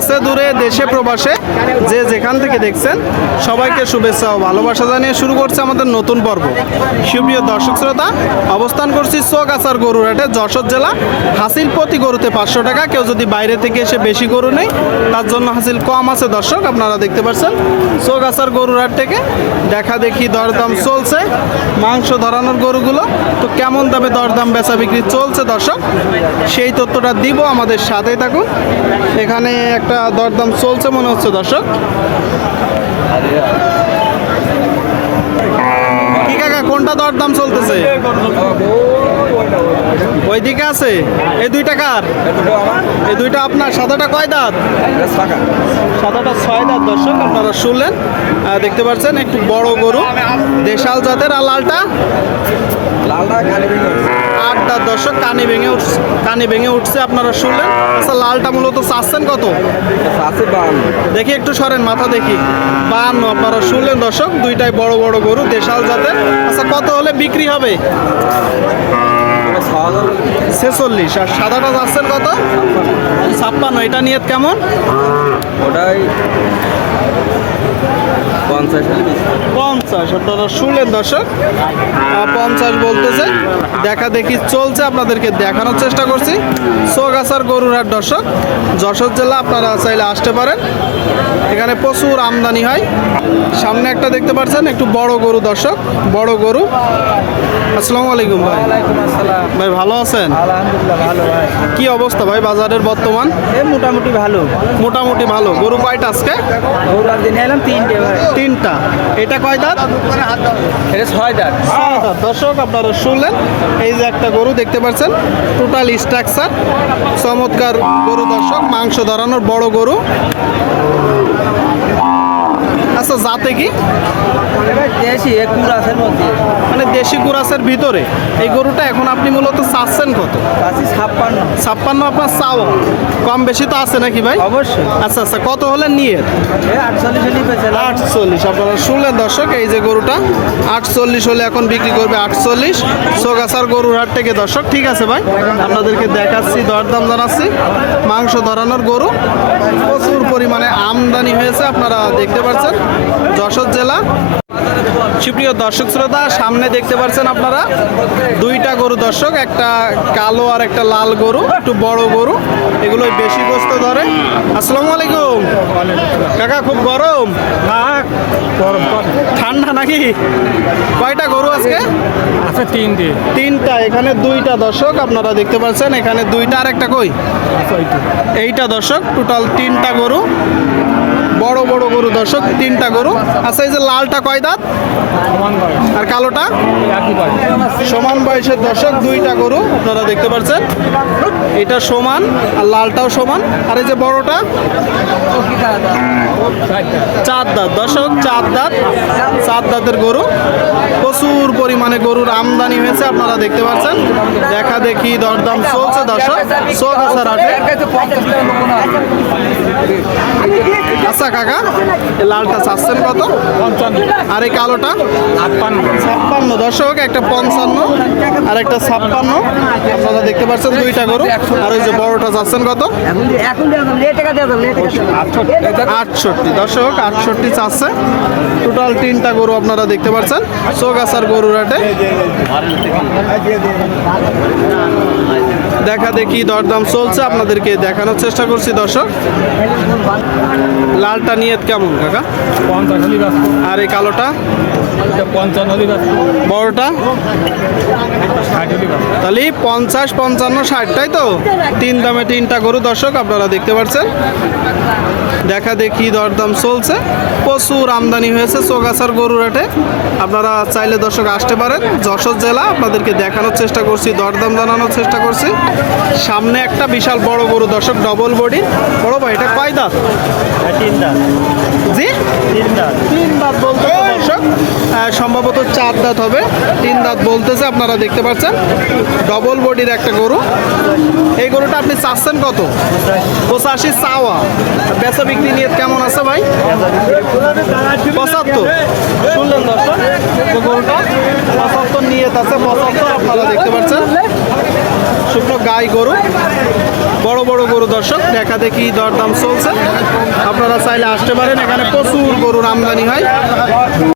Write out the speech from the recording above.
কাছে দূরে, দেশে, প্রবাসে, যে যেখান থেকে দেখছেন, সবাইকে শুভেচ্ছা ও ভালোবাসা জানিয়ে শুরু করছে আমাদের নতুন পর্ব। সুপ্রিয় দর্শক শ্রোতা, অবস্থান করছি সোগাছার গরুরহাটে যশোর জেলা হাসিল প্রতি গরুতে পাঁচশো টাকা। কেউ যদি বাইরে থেকে এসে বেশি গরু নেই তার জন্য হাসিল কম আছে দর্শক, আপনারা দেখতে পাচ্ছেন। সোগাছার গরুরহাট থেকে দেখা দেখি দরদাম চলছে, মাংস ধরানোর গরুগুলো। তো কেমন দামে দরদাম বেচা বিক্রি চলছে দর্শক? সেই তথ্যটা দিব আমাদের সাথেই থাকুন। এখানে একটা দরদাম চলছে মনে হচ্ছে, দর্শক। কি কাকা, কোনটা দরদাম চলতেছে? ওইদিকে আছে? এই দুইটা কার? এই দুইটা আপনার, সাদাটা কয় দাঁত? সাদাটা ছয় দাঁত, দর্শক, আপনারা শুনলেন। দেখতে পাচ্ছেন, একটু বড় গরু, দেশাল জাতের আর লালটা? আট দাঁত দর্শক কানে ভেঙে উঠছে, কানে ভেঙে উঠছে আপনারা শুনলেন। আচ্ছা লালটা মূলত চাচ্ছেন কত? দেখি একটু সরেন মাথা দেখি। বান্ন আপনারা শুনলেন দর্শক দুইটাই বড় বড় গরু, দেশাল জাতের। আচ্ছা কত হলে বিক্রি হবে? ছেচল্লিশ, আর সাদাটা যাচ্ছেন কত? ছাপ্পান্ন, এটা নিয়ে কেমন? ওটাই পঞ্চাশ, আপনারা শুনলেন দর্শক পঞ্চাশ বলতেছে। দেখা দেখি চলছে আপনাদেরকে দেখানোর চেষ্টা করছি। সোগাছার গরুরহাট দর্শক যশোর জেলা আপনারা চাইলে আসতে পারেন। এখানে প্রচুর আমদানি হয়। সামনে একটা দেখতে পাচ্ছেন একটু বড় গরু দর্শক বড় গরু। আসসালামু আলাইকুম ভাই। ভাই ভালো আছেন? আলহামদুলিল্লাহ ভালো ভাই। কি অবস্থা ভাই বাজারের বর্তমান? মোটামুটি ভালো। মোটামুটি ভালো। গরু কয়টা আজকে? তিনটে ভাই। তিনটা। এটা কয় দাঁত? এটা ছয় দাঁত। দর্শক আপনারা শুনলেন। এই যে একটা গরু দেখতে পাচ্ছেন টোটাল স্ট্রাকচার চমৎকার গরু দর্শক, মাংস ধরানোর বড় গরু। আচ্ছা যাতে কি? দেশি কুড়াশের মধ্যে। মানে দেশি কুরাসের ভিতরে। এই গরুটা এখন আপনি মূলত চাচ্ছেন কত? ছাপ্পান্ন। ছাপ্পান্ন আপনার চাও কম বেশি তো আছে নাকি ভাই? অবশ্যই। আচ্ছা আচ্ছা কত হলে নিয়ে? আটচল্লিশ আপনারা শুনলেন দর্শক এই যে গরুটা। আটচল্লিশ হলে এখন বিক্রি করবে আটচল্লিশ। সোগাছার গরুর হাট থেকে দর্শক ঠিক আছে ভাই? আপনাদেরকে দেখাচ্ছি দরদাম জানাচ্ছি। মাংস ধরানোর গরু। প্রচুর পরিমাণে আমদানি হয়েছে আপনারা দেখতে পাচ্ছেন। যশোর জেলা। সুপ্রিয় দর্শক শ্রোতা সামনে দেখতে পাচ্ছেন আপনারা দুইটা গরু দর্শক একটা কালো আর একটা লাল গরু একটু বড় গরু এগুলো বেশি গোস্ত ধরে। আসসালামু আলাইকুম। কাকা খুব গরম? ঠান্ডা নাকি? কয়টা গরু আজকে? আছে তিনটে। তিনটা এখানে দুইটা দর্শক আপনারা দেখতে পাচ্ছেন এখানে দুইটা আর একটা কই? এইটা দর্শক টোটাল তিনটা গরু। বড় বড় গরু। দর্শক, তিনটা গরু। আচ্ছা এই যে লালটা কয় দাঁত? আর কালোটা? সমান বয়সের দর্শক, দুইটা গরু। আপনারা দেখতে পাচ্ছেন। এটা সমান, আর লালটাও সমান। আর এই যে বড়টা? চার দাঁত। দর্শক, চার দাঁত। চার দাঁতের গরু। প্রচুর পরিমাণে গরুর আমদানি হয়েছে, আপনারা দেখতে পাচ্ছেন। দেখা দেখি দরদাম চলছে, দর্শক। রাটে আচ্ছা কাকা? লালটা চাচ্ছেন কত? পঞ্চান্ন। আর এই কালোটা? ছাপ্পান্ন। দর্শক একটা পঞ্চান্ন আর একটা ছাপ্পান্ন। আপনারা দেখতে পাচ্ছেন দুইটা গরু। আর ওই যে বড়টা চাচ্ছেন কত? আটষট্টি। দর্শক আটষট্টি চাচ্ছে। টোটাল তিনটা গরু আপনারা দেখতে পাচ্ছেন। চোগাছার গরুর হাটে। দেখা দেখি দরদাম চলছে আপনাদেরকে দেখানোর চেষ্টা করছি দর্শক। লালটা নিয়ত কেমন কাকা? আর এই কালোটা? বড়টা? তাহলে পঞ্চাশ পঞ্চান্ন ষাট তাই তো? তিন দামে তিনটা গরু দর্শক আপনারা দেখতে পাচ্ছেন। দেখা দেখি দরদাম চলছে। প্রচুর আমদানি হয়েছে চোগাছার গরুর হাটে। আপনারা চাইলে দর্শক আসতে পারেন। যশোর জেলা আপনাদেরকে দেখানোর চেষ্টা করছি দরদাম জানানোর চেষ্টা করছি। সামনে একটা বিশাল বড় গরু দর্শক ডবল বডি বড় ভাই এটা কয় দাঁত? তিন দাঁত। জি? তিন দাঁত। তিন দাঁত বলতে দর্শক সম্ভবত চার দাঁত হবে। তিন দাঁত বলতেছে আপনারা দেখতে পাচ্ছেন। ডবল বডির একটা গরু। এই গরুটা আপনি চাচ্ছেন কত? পঁচাশি চাওয়া। বেচা বিক্রি নিয়ে কেমন আছে ভাই? পঁচাত্তর। শুনলেন দর্শক গরুটা পঁচাত্তর নিয়ে আছে পঁচাত্তর আপনারা দেখতে পাচ্ছেন। গাই গরু, বড় বড় গরু দর্শক দেখা দেখি দরদাম চলছে। আপনারা চাইলে আসতে পারেন, এখানে প্রচুর গরুর আমদানি হয়।